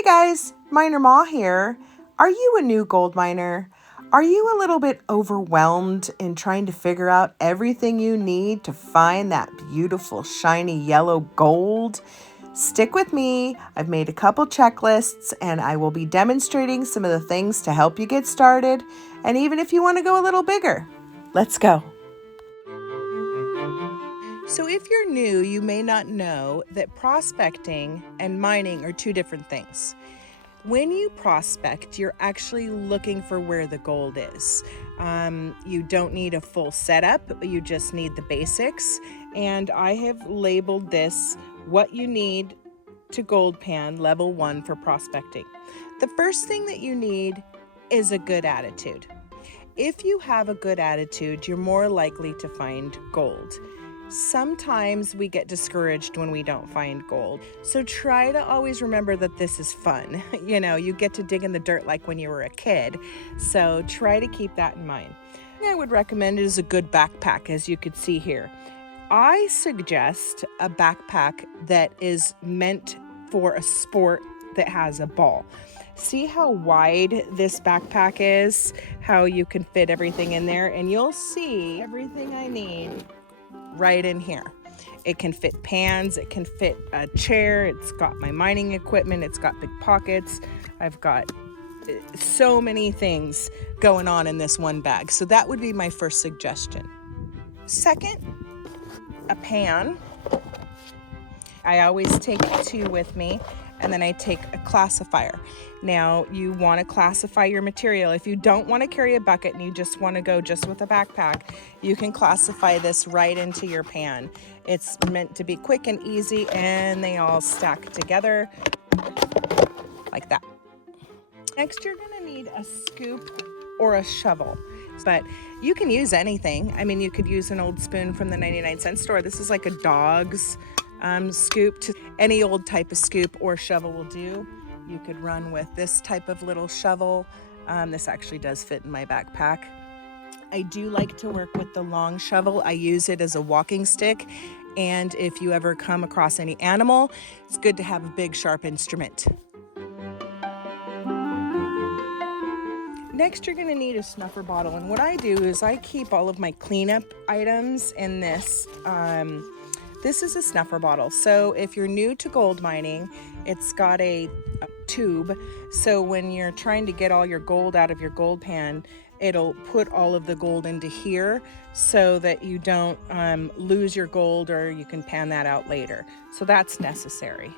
Hey guys, Miner Ma here. Are you a new gold miner? Are you a little bit overwhelmed in trying to figure out everything you need to find that beautiful shiny yellow gold? Stick with me. I've made a couple checklists and I will be demonstrating some of the things to help you get started, and even if you want to go a little bigger. Let's go. So if you're new, you may not know that prospecting and mining are two different things. When you prospect, you're actually looking for where the gold is. You don't need a full setup, you just need the basics. And I have labeled this what you need to gold pan level 1 for prospecting. The first thing that you need is a good attitude. If you have a good attitude, you're more likely to find gold. Sometimes we get discouraged when we don't find gold. So try to always remember that this is fun. You get to dig in the dirt like when you were a kid. So try to keep that in mind. I would recommend is a good backpack, as you could see here. I suggest a backpack that is meant for a sport that has a ball. See how wide this backpack is, how you can fit everything in there, and you'll see everything I need right in here. It can fit pans, it can fit a chair, it's got my mining equipment, it's got big pockets. I've got so many things going on in this one bag. So that would be my first suggestion. Second, a pan. I always take 2 with me, and then I take a classifier. Now, you want to classify your material. If you don't want to carry a bucket and you just want to go just with a backpack, you can classify this right into your pan. It's meant to be quick and easy, and they all stack together like that. Next, you're going to need a scoop or a shovel, but you can use anything. I mean, you could use an old spoon from the 99-cent store. This is like a dog's scoop. Any old type of scoop or shovel will do. You could run with this type of little shovel. This actually does fit in my backpack. I do like to work with the long shovel. I use it as a walking stick. And if you ever come across any animal, it's good to have a big sharp instrument. Next, you're gonna need a snuffer bottle. And what I do is I keep all of my cleanup items in this. This is a snuffer bottle. So if you're new to gold mining, it's got a tube. So when you're trying to get all your gold out of your gold pan, it'll put all of the gold into here so that you don't lose your gold, or you can pan that out later. So that's necessary.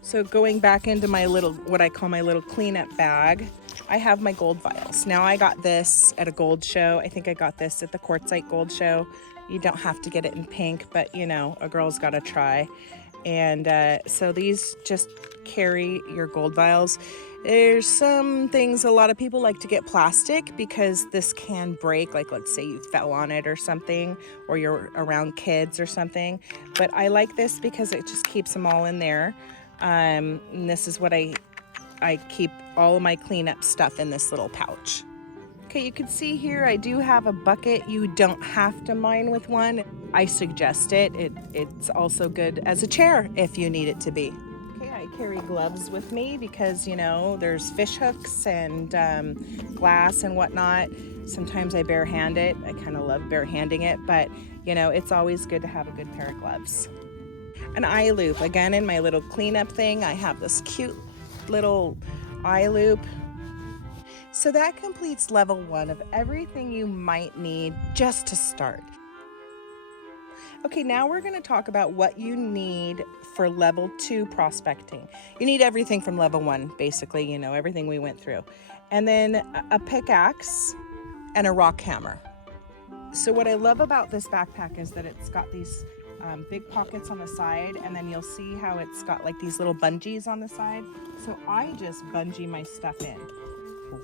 So going back into my little, what I call my little cleanup bag, I have my gold vials. Now I got this at a gold show. I think I got this at the Quartzsite Gold Show. You don't have to get it in pink, but a girl's got to try. And so these just carry your gold vials. There's some things a lot of people like to get plastic because this can break, like let's say you fell on it or something, or you're around kids or something. But I like this because it just keeps them all in there. And this is what I keep all of my cleanup stuff in this little pouch. Okay, you can see here I do have a bucket. You don't have to mine with one. I suggest it. It's also good as a chair if you need it to be. Okay, I carry gloves with me because, there's fish hooks and glass and whatnot. Sometimes I barehand it. I kind of love barehanding it, but, it's always good to have a good pair of gloves. An eye loop. Again, in my little cleanup thing, I have this cute little eye loop. So that completes level 1 of everything you might need just to start. Okay, now we're going to talk about what you need for level 2 prospecting. You need everything from level 1, basically, everything we went through. And then a pickaxe and a rock hammer. So what I love about this backpack is that it's got these big pockets on the side, and then you'll see how it's got like these little bungees on the side. So I just bungee my stuff in.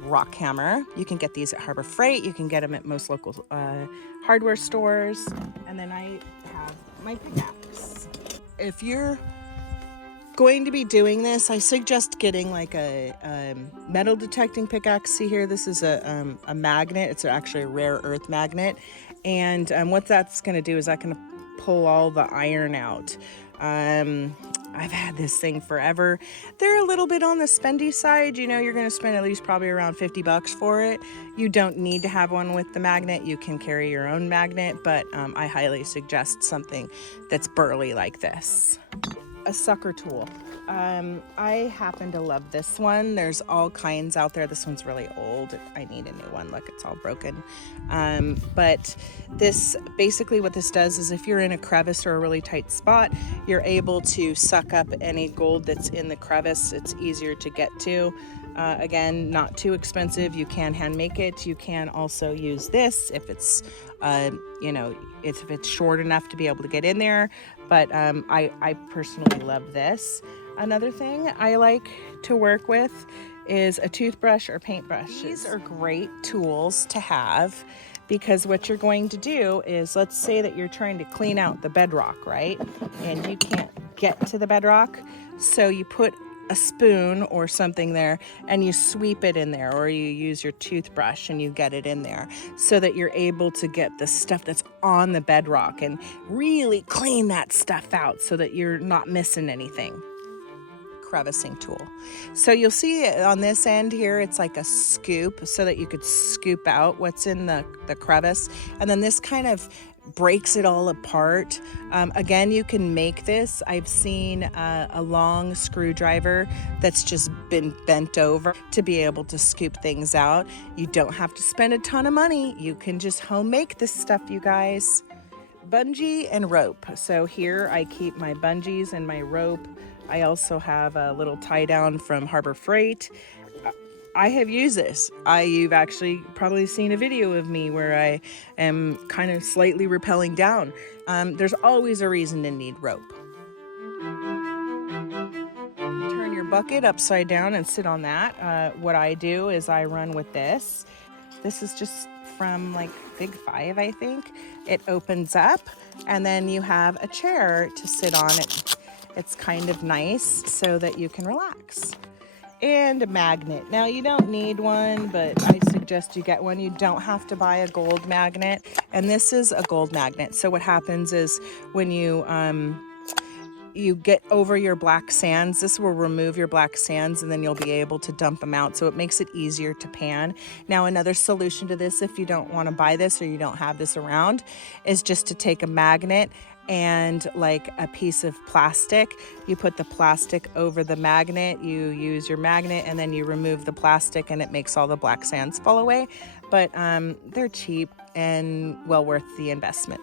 Rock hammer. You can get these at Harbor Freight. You can get them at most local hardware stores. And then I have my pickaxe. If you're going to be doing this, I suggest getting like a metal detecting pickaxe. See here, this is a magnet. It's actually a rare earth magnet. And what that's going to do is that can pull all the iron out. I've had this thing forever. They're a little bit on the spendy side. You know, you're going to spend at least probably around 50 bucks for it. You don't need to have one with the magnet. You can carry your own magnet, but I highly suggest something that's burly like this. A sucker tool. I happen to love this one. There's all kinds out there. This one's really old. I need a new one. Look, it's all broken. But this, basically what this does is if you're in a crevice or a really tight spot, you're able to suck up any gold that's in the crevice. It's easier to get to. Again, not too expensive. You can hand make it. You can also use this if it's, you know, if it's short enough to be able to get in there. But I personally love this. Another thing I like to work with is a toothbrush or paintbrush. These are great tools to have because what you're going to do is, let's say that you're trying to clean out the bedrock, right? And you can't get to the bedrock. So you put a spoon or something there and you sweep it in there, or you use your toothbrush and you get it in there so that you're able to get the stuff that's on the bedrock and really clean that stuff out so that you're not missing anything. Crevicing tool. So you'll see on this end here, it's like a scoop so that you could scoop out what's in the crevice. And then this kind of breaks it all apart. Again, you can make this. I've seen a long screwdriver that's just been bent over to be able to scoop things out. You don't have to spend a ton of money. You can just home make this stuff, you guys. Bungee and rope. So here I keep my bungees and my rope. I also have a little tie down from Harbor Freight. I have used this. You've actually probably seen a video of me where I am kind of slightly rappelling down. There's always a reason to need rope. Turn your bucket upside down and sit on that. What I do is I run with this. This is just from like Big 5, I think. It opens up and then you have a chair to sit on it. It's kind of nice so that you can relax. And a magnet. Now you don't need one, but I suggest you get one. You don't have to buy a gold magnet. And this is a gold magnet. So what happens is when you get over your black sands, this will remove your black sands and then you'll be able to dump them out. So it makes it easier to pan. Now another solution to this, if you don't want to buy this or you don't have this around, is just to take a magnet and like a piece of plastic. You put the plastic over the magnet, you use your magnet, and then you remove the plastic and it makes all the black sands fall away. But they're cheap and well worth the investment.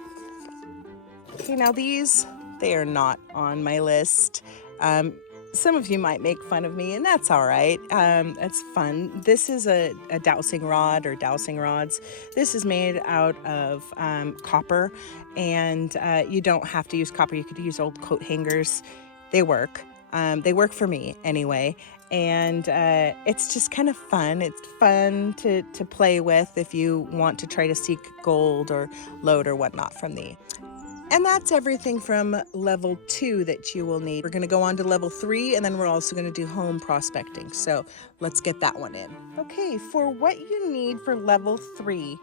Okay, now these, they are not on my list. Some of you might make fun of me, and that's all right. It's fun. This is a dowsing rod or dowsing rods. This is made out of copper, and you don't have to use copper. You could use old coat hangers. They work. They work for me anyway. And it's just kind of fun. It's fun to play with if you want to try to seek gold or load or whatnot from the. And that's everything from level 2 that you will need. We're going to go on to level 3, and then we're also going to do home prospecting. So let's get that one in. Okay, for what you need for level 3,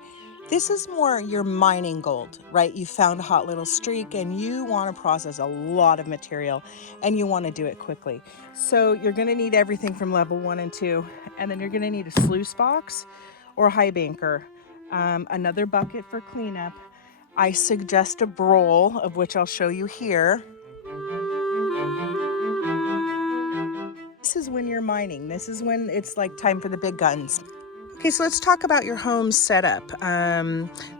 this is more your mining gold, right? You found a hot little streak and you want to process a lot of material and you want to do it quickly. So you're going to need everything from level 1 and 2, and then you're going to need a sluice box or a high banker, another bucket for cleanup. I suggest a broll, of which I'll show you here. This is when you're mining. This is when it's like time for the big guns. Okay, so let's talk about your home setup.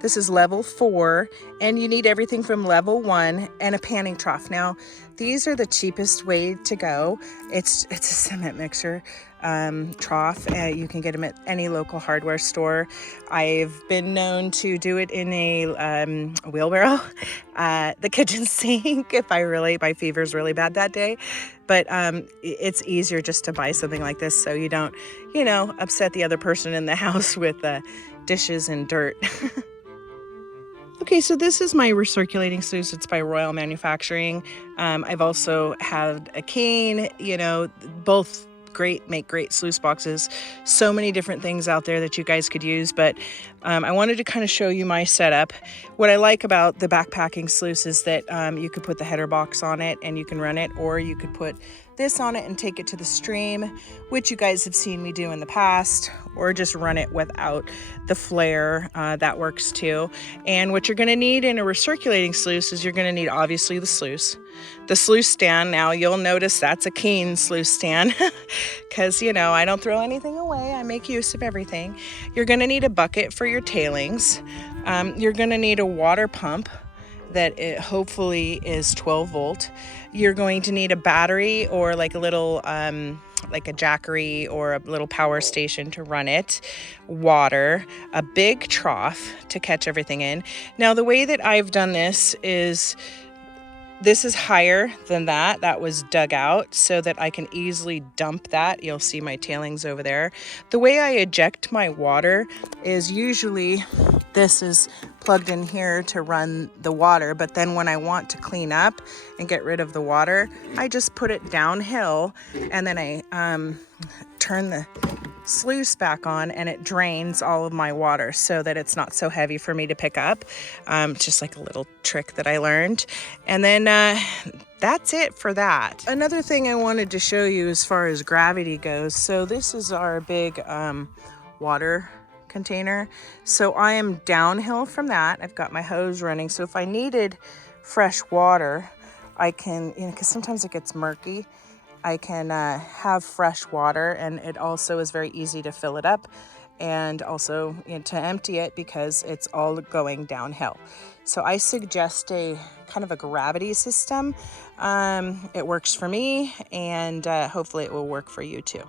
This is level 4, and you need everything from level 1 and a panning trough. Now, these are the cheapest way to go. It's a cement mixer trough. You can get them at any local hardware store. I've been known to do it in a wheelbarrow, the kitchen sink if my fever's really bad that day. But it's easier just to buy something like this so you don't, upset the other person in the house with dishes and dirt. Okay, so this is my recirculating sluice. It's by Royal Manufacturing. I've also had a cane, both make great sluice boxes. So many different things out there that you guys could use, but I wanted to kind of show you my setup. What I like about the backpacking sluice is that you could put the header box on it and you can run it, or you could put this on it and take it to the stream, which you guys have seen me do in the past, or just run it without the flare. That works too. And what you're going to need in a recirculating sluice is you're going to need obviously the sluice stand. Now you'll notice that's a Keen sluice stand because, you know, I don't throw anything away. I make use of everything. You're going to need a bucket for your tailings. You're going to need a water pump that it hopefully is 12 volt. You're going to need a battery or like a little like a Jackery or a little power station to run it, water, a big trough to catch everything in. Now the way that I've done this is higher than that. That was dug out so that I can easily dump that. You'll see my tailings over there. The way I eject my water is usually this is plugged in here to run the water, but then when I want to clean up and get rid of the water, I just put it downhill and then I turn the sluice back on and it drains all of my water so that it's not so heavy for me to pick up. Just like a little trick that I learned. And then that's it for that. Another thing I wanted to show you as far as gravity goes. So this is our big water container. So I am downhill from that. I've got my hose running. So if I needed fresh water, I can, you know, because sometimes it gets murky, I can have fresh water, and it also is very easy to fill it up and also, you know, to empty it because it's all going downhill. So I suggest a kind of a gravity system. It works for me, and hopefully it will work for you too.